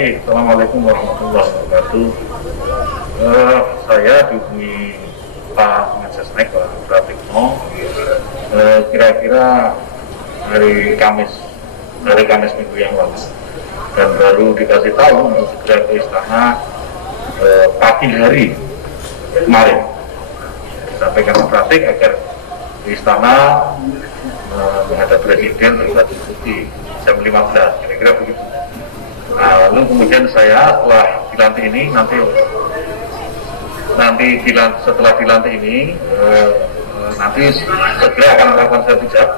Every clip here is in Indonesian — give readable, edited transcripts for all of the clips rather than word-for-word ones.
kasih. Assalamualaikum warahmatullahi wabarakatuh. Saya dihubungi Pak Mensesnek, Pak Pratikno, kira-kira hari Kamis minggu yang lalu, dan baru dikasih tahu untuk segera ke istana pagi hari kemarin. Disampaikan Pak Pratik agar di istana menghadap Presiden terlibat diskusi jam 15, kira-kira begitu. Nah, lalu kemudian saya setelah dilantik ini setelah dilantik ini nanti segera akan melakukan sertijab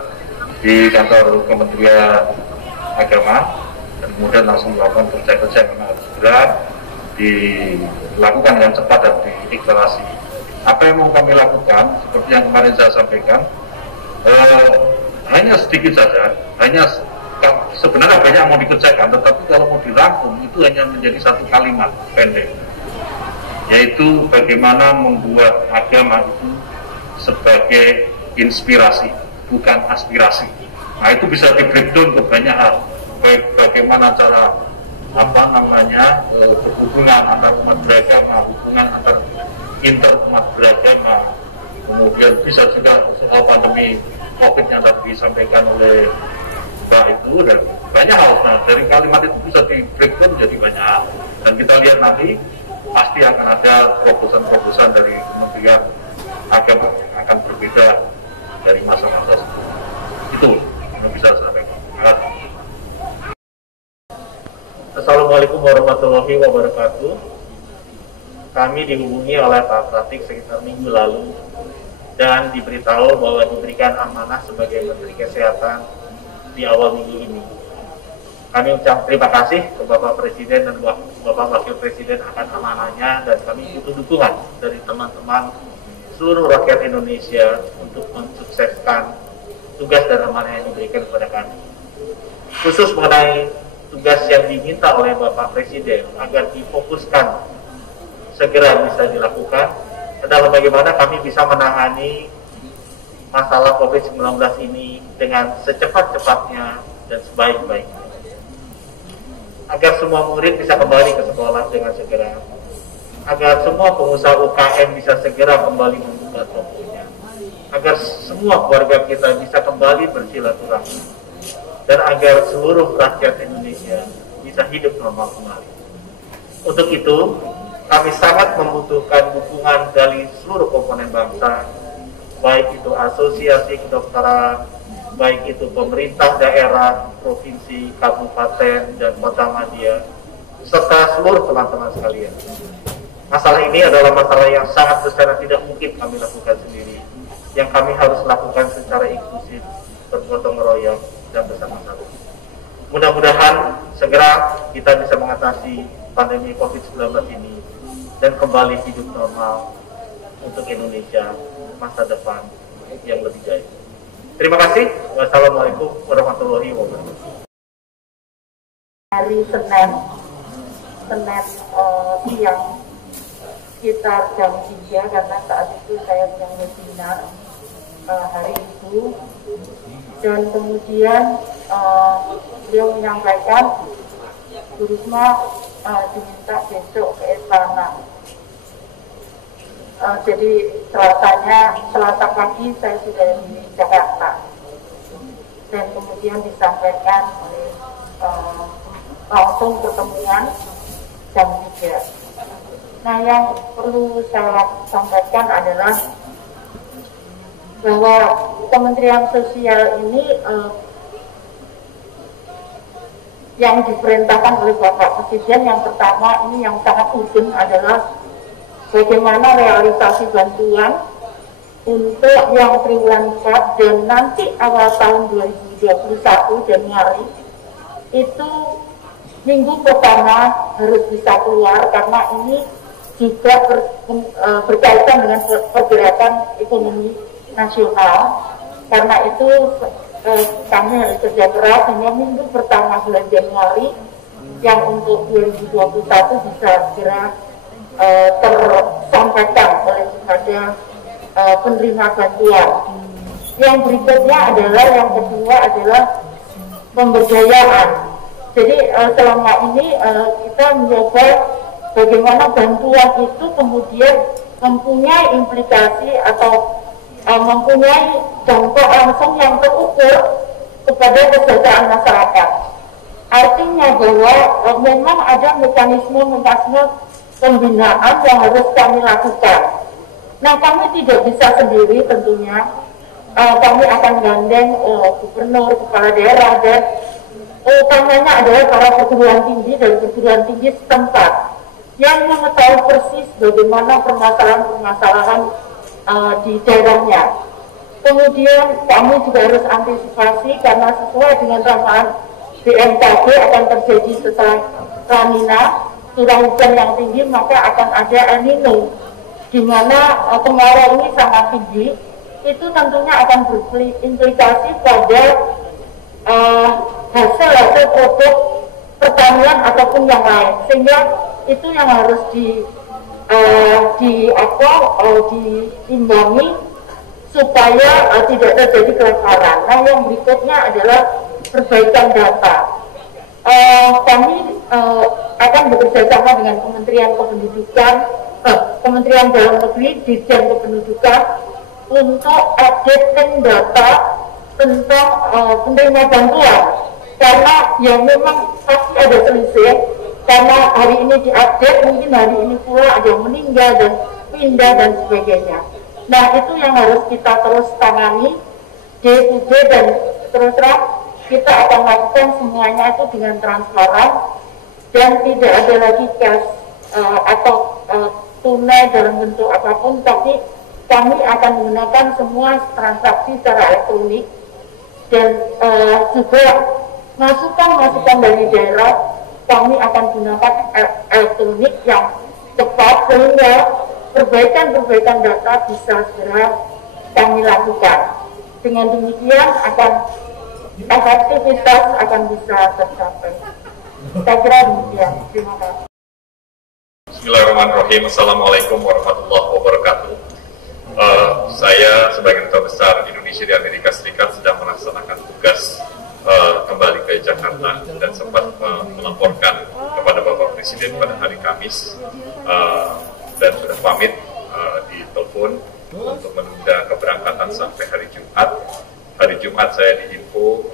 di kantor Kementerian Agama, dan kemudian langsung melakukan kerja-kerja yang memang harus segera dilakukan dengan cepat dan diiklarasi. Apa yang mau kami lakukan seperti yang kemarin saya sampaikan, hanya sedikit saja, sebenarnya banyak mau dikerjakan, tetapi kalau mau dirangkum itu hanya menjadi satu kalimat pendek, yaitu bagaimana membuat agama itu sebagai inspirasi, bukan aspirasi. Nah, itu bisa di-breakdown ke banyak hal, baik bagaimana cara berhubungan antar umat beragama, hubungan antar inter umat beragama, kemudian bisa juga soal pandemi COVID yang tadi disampaikan oleh Mbak itu, dan banyak hal. Nah, dari kalimat itu bisa di-breakdown menjadi banyak hal, dan kita lihat nanti pasti akan ada terobosan-terobosan dari Kementerian Agama yang akan berbeda dari masa-masa sebelumnya. Itu yang bisa saya sampaikan. Assalamualaikum warahmatullahi wabarakatuh. Kami dihubungi oleh Pak Pratik sekitar minggu lalu dan diberitahu bahwa diberikan amanah sebagai Menteri Kesehatan di awal minggu ini. Kami ucap terima kasih ke Bapak Presiden dan Bapak Wakil Presiden akan amanahnya, dan kami butuh dukungan dari teman-teman seluruh rakyat Indonesia untuk mensukseskan tugas dan amanah yang diberikan kepada kami. Khusus mengenai tugas yang diminta oleh Bapak Presiden agar difokuskan segera bisa dilakukan adalah bagaimana kami bisa menangani masalah COVID-19 ini dengan secepat-cepatnya dan sebaik-baiknya, agar semua murid bisa kembali ke sekolah dengan segera, agar semua pengusaha UKM bisa segera kembali membuka tokonya, agar semua keluarga kita bisa kembali bersilaturahmi, dan agar seluruh rakyat Indonesia bisa hidup normal kembali. Untuk itu, kami sangat membutuhkan dukungan dari seluruh komponen bangsa, baik itu asosiasi kedokteran, baik itu pemerintah daerah, provinsi, kabupaten, dan kota madya, serta seluruh teman-teman sekalian. Masalah ini adalah masalah yang sangat besar dan tidak mungkin kami lakukan sendiri, yang kami harus lakukan secara inklusif, bergotong royong, dan bersama-sama. Mudah-mudahan segera kita bisa mengatasi pandemi COVID-19 ini dan kembali hidup normal untuk Indonesia masa depan yang lebih baik. Terima kasih. Wassalamualaikum warahmatullahi wabarakatuh. Hari Senin siang sekitar jam 3, karena saat itu saya sedang webinar hari Ibu, dan kemudian beliau menyampaikan Bu Risma diminta besok ke istana. Jadi Selasa pagi saya sudah di Jakarta, dan kemudian disampaikan oleh langsung ketemuan jam 3. Nah, yang perlu saya sampaikan adalah bahwa Kementerian Sosial ini yang diperintahkan oleh Bapak Presiden, yang pertama ini yang sangat urgent adalah bagaimana realisasi bantuan untuk yang triwulan 4 dan nanti awal tahun 2021 Januari itu minggu pertama harus bisa keluar, karena ini juga berkaitan dengan pergerakan ekonomi nasional. Karena itu kami harus kerja keras sehingga minggu pertama bulan Januari yang untuk 2021 bisa segera tersampaikan oleh kepada penerima bantuan. Yang berikutnya adalah, yang kedua adalah pemberdayaan Jadi selama ini kita mencoba bagaimana bantuan itu kemudian mempunyai implikasi atau mempunyai dampak langsung yang terukur kepada kesejahteraan masyarakat. Artinya bahwa memang ada mekanisme pembinaan yang harus kami lakukan. Nah, kami tidak bisa sendiri tentunya. Kami akan gandeng gubernur, kepala daerah, dan utamanya adalah para perguruan tinggi dan perguruan tinggi setempat yang mengetahui persis bagaimana permasalahan-permasalahan di daerahnya. Kemudian kami juga harus antisipasi karena sesuai dengan ramalan BMKG akan terjadi setelah La Nina, curah hujan yang tinggi, maka akan ada El Nino, di mana kemarau ini sangat tinggi. Itu tentunya akan berimplikasi pada hasil produk pertanian ataupun yang lain, sehingga itu yang harus diimbangi supaya tidak terjadi kelaparan. Nah, yang berikutnya adalah perbaikan data. Kami akan bekerja sama dengan Kementerian Kependudukan, Kementerian Dalam Negeri, Dirjen Kependudukan untuk updating data tentang penerima bantuan, karena yang memang pasti ada selisih, karena hari ini diupdate, mungkin hari ini pula ada yang meninggal dan pindah dan sebagainya. Nah, itu yang harus kita terus tangani day to day, dan terus terang kita akan lakukan semuanya itu dengan transparan dan tidak ada lagi cash atau tunai dalam bentuk apapun, tapi kami akan menggunakan semua transaksi secara elektronik, dan juga masukan dari daerah kami akan gunakan elektronik yang cepat sehingga perbaikan data bisa segera kami lakukan. Dengan demikian efektivitas akan bisa tercapai. Saya kira demikian. Terima kasih. Bismillahirrahmanirrahim. Assalamualaikum warahmatullahi wabarakatuh. Saya sebagai Duta Besar Indonesia di Amerika Serikat sedang melaksanakan tugas kembali ke Jakarta dan sempat melaporkan kepada Bapak Presiden pada hari Kamis dan sudah pamit di telepon untuk menunda keberangkatan sampai hari Jumat. Hari Jumat saya diinfo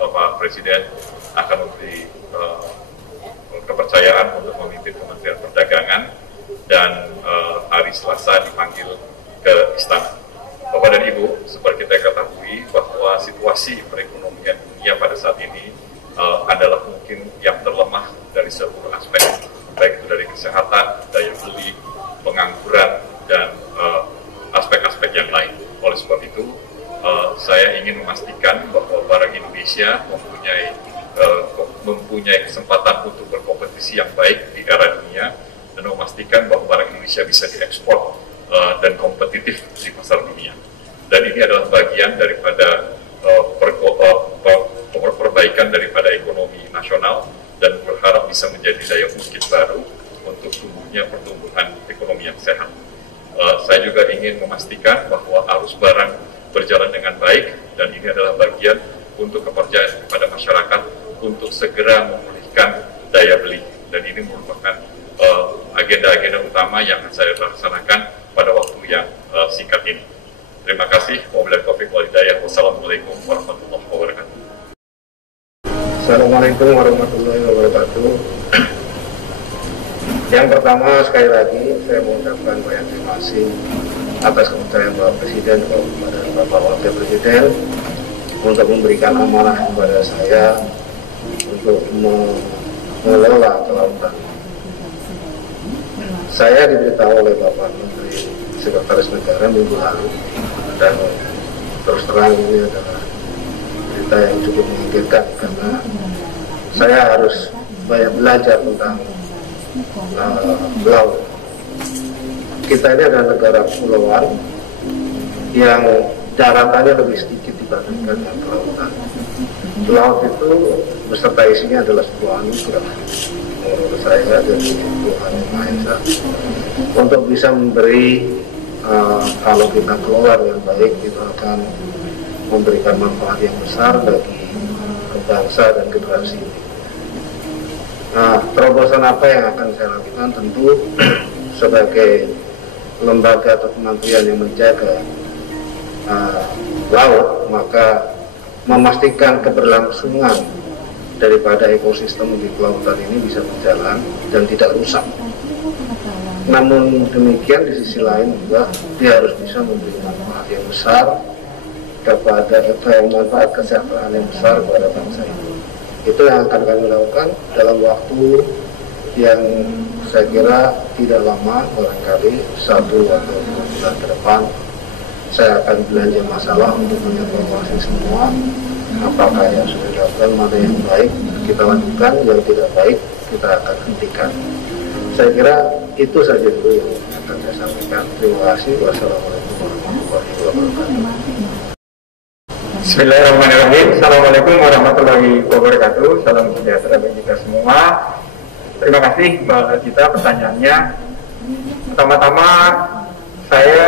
Bapak Presiden akan memberi kepercayaan untuk memimpin Kementerian Perdagangan, dan hari Selasa dipanggil ke Istana. Bapak dan Ibu, seperti kita ketahui bahwa situasi perekonomian dunia pada saat ini adalah mungkin yang terlemah dari seluruh aspek, baik itu dari kesehatan, daya beli, pengangguran, dan aspek-aspek yang lain. Oleh sebab itu, saya ingin memastikan bahwa barang Indonesia mempunyai kesempatan untuk berkompetisi yang baik di era dunia, dan memastikan bahwa barang Indonesia bisa diekspor dan kompetitif di pasar dunia. Dan ini adalah bagian daripada perbaikan daripada ekonomi nasional, dan berharap bisa menjadi daya ungkit baru untuk tumbuhnya pertumbuhan ekonomi yang sehat. Saya juga ingin memastikan bahwa arus barang berjalan dengan baik, dan ini adalah bagian untuk kepercayaan kepada masyarakat untuk segera memulihkan daya beli, dan ini merupakan agenda-agenda utama yang saya laksanakan pada waktu yang singkat ini. Terima kasih. Wabillahi taufiq wal hidayah. Wassalamualaikum warahmatullahi wabarakatuh. Assalamualaikum warahmatullahi wabarakatuh. Yang pertama, sekali lagi saya mengucapkan banyak terima kasih atas kepercayaan Bapak Presiden kepada Bapak Wakil Presiden untuk memberikan amanah kepada saya untuk mengelola kelautan. Saya diberitahu oleh Bapak Menteri Sekretaris Negara minggu lalu, dan terus terang ini adalah berita yang cukup mengagetkan, karena saya harus banyak belajar tentang laut. Kita ini adalah negara kepulauan yang daratannya lebih sedikit dibandingkan dengan kelautan. Laut itu beserta isinya adalah sebuah anugerah menurut saya dari Tuhan Yang Maha Esa, untuk bisa memberi kalau kita kelola dengan baik, itu akan memberikan manfaat yang besar bagi bangsa dan generasi ini. Nah, terobosan apa yang akan saya lakukan? Tentu sebagai lembaga atau kementerian yang menjaga laut, maka memastikan keberlangsungan daripada ekosistem di kelautan ini bisa berjalan dan tidak rusak. Namun demikian di sisi lain juga dia harus bisa memberi manfaat yang besar kepada manfaat kesejahteraan yang besar kepada bangsa ini. Itu yang akan kami lakukan dalam waktu yang saya kira tidak lama, barangkali 1 atau 2 bulan ke depan. Saya akan belanja masalah untuk mengevaluasi semua apakah yang sudah dilakukan, mana yang baik kita lakukan, yang tidak baik kita akan hentikan. Saya kira itu saja dulu yang akan saya sampaikan. Terima kasih. Wassalamualaikum warahmatullahi wabarakatuh. Bismillahirrahmanirrahim. Assalamualaikum warahmatullahi wabarakatuh. Salam sejahtera bagi kita semua. Terima kasih Mbak Gita pertanyaannya. Pertama-tama saya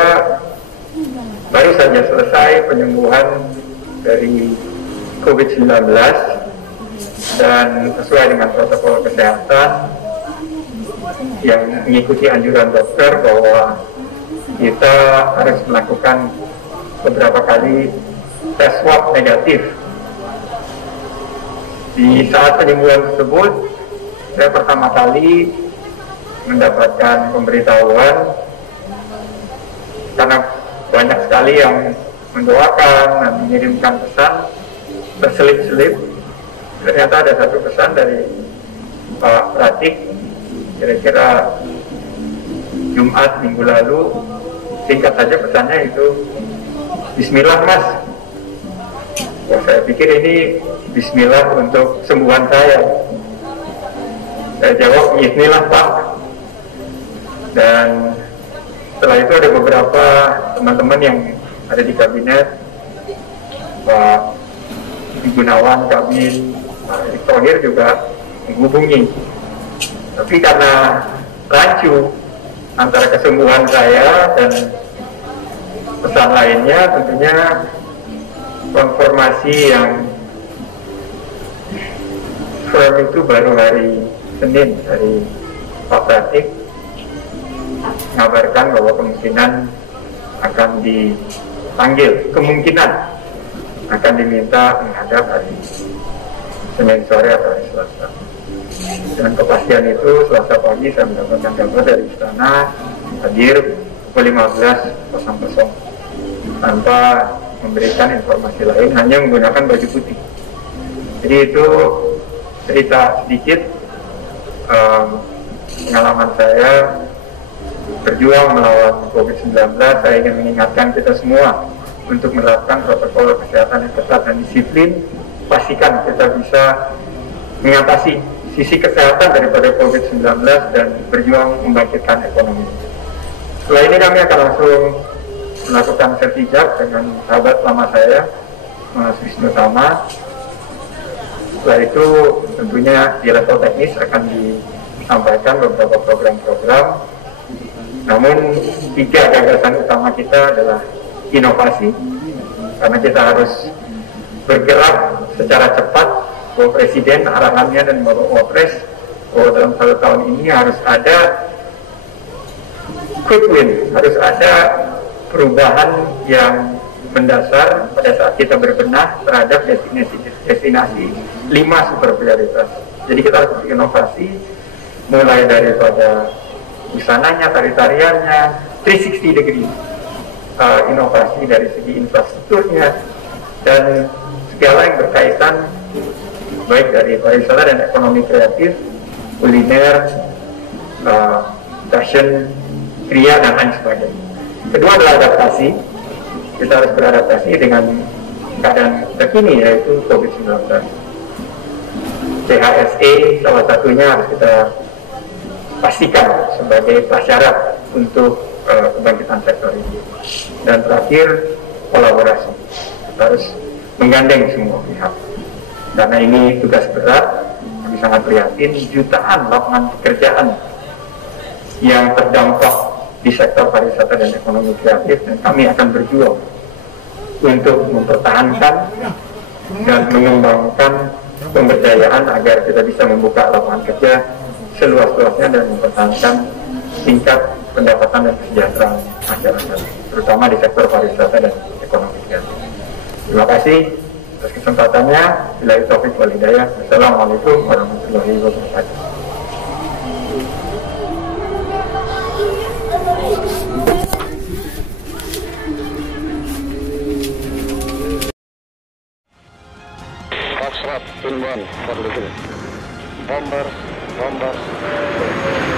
baru saja selesai penyembuhan dari COVID-19 dan sesuai dengan protokol kesehatan yang mengikuti anjuran dokter bahwa kita harus melakukan beberapa kali tes swab negatif. Di saat penyembuhan tersebut, saya pertama kali mendapatkan pemberitahuan karena banyak sekali yang mendoakan dan mengirimkan pesan berselip-selip. Ternyata ada satu pesan dari Pak Pratik, kira-kira Jumat minggu lalu. Singkat saja pesannya itu, Bismillah Mas. Wah, saya pikir ini Bismillah untuk sembuhan saya. Saya jawab, Bismillah Pak. Dan setelah itu ada beberapa teman-teman yang ada di kabinet, Pak Gunawan, Kabin, Pak Erick Thohir juga menghubungi. Tapi karena rancu antara kesembuhan saya dan pesan lainnya, tentunya konfirmasi yang firm itu baru hari Senin dari Pak Pratik mengabarkan bahwa kemungkinan akan dipanggil, kemungkinan akan diminta menghadap hari Senin sore atau hari Selasa. Dan kepastian itu Selasa pagi saya mendapatkan kabar dari istana hadir pukul 15.00 tanpa memberikan informasi lain, hanya menggunakan baju putih. Jadi itu cerita sedikit pengalaman saya berjuang melawan COVID-19. Saya ingin mengingatkan kita semua untuk menerapkan protokol kesehatan yang ketat dan disiplin. Pastikan kita bisa mengatasi sisi kesehatan daripada COVID-19 dan berjuang membangkitkan ekonomi. Setelah ini kami akan langsung melakukan sertijab dengan sahabat lama saya, Mas Wisnu Tama. Setelah itu tentunya di level teknis akan disampaikan beberapa program-program. Namun 3 gagasan utama kita adalah inovasi, karena kita harus bergerak secara cepat. Bapak Presiden arahannya dan Bapak Wapres bahwa dalam 1 tahun ini harus ada quick win, harus ada perubahan yang mendasar pada saat kita berbenah terhadap destinasi 5 super prioritas. Jadi kita harus berinovasi mulai daripada busananya, tari-tariannya, 360 degree, inovasi dari segi infrastrukturnya dan segala yang berkaitan baik dari pariwisata dan ekonomi kreatif, kuliner, fashion, kriya dan lain sebagainya. Kedua adalah adaptasi. Kita harus beradaptasi dengan keadaan terkini, yaitu COVID-19. CHSE salah satunya harus kita pastikan sebagai prasyarat untuk kebangkitan sektor ini. Dan terakhir, kolaborasi. Kita harus menggandeng semua pihak. Karena ini tugas berat, kami sangat prihatin, jutaan lapangan pekerjaan yang terdampak di sektor pariwisata dan ekonomi kreatif, dan kami akan berjuang untuk mempertahankan dan mengembangkan pemberdayaan agar kita bisa membuka lapangan kerja seluas-luasnya dan mempertahankan tingkat pendapatan dan kesejahteraan masyarakat, terutama di sektor pariwisata dan ekonomi kreatif. Terima kasih atas kesempatannya. Billahi taufiq wal hidayah. Assalamualaikum warahmatullahi wabarakatuh. Foxtrot inbound for the Bombers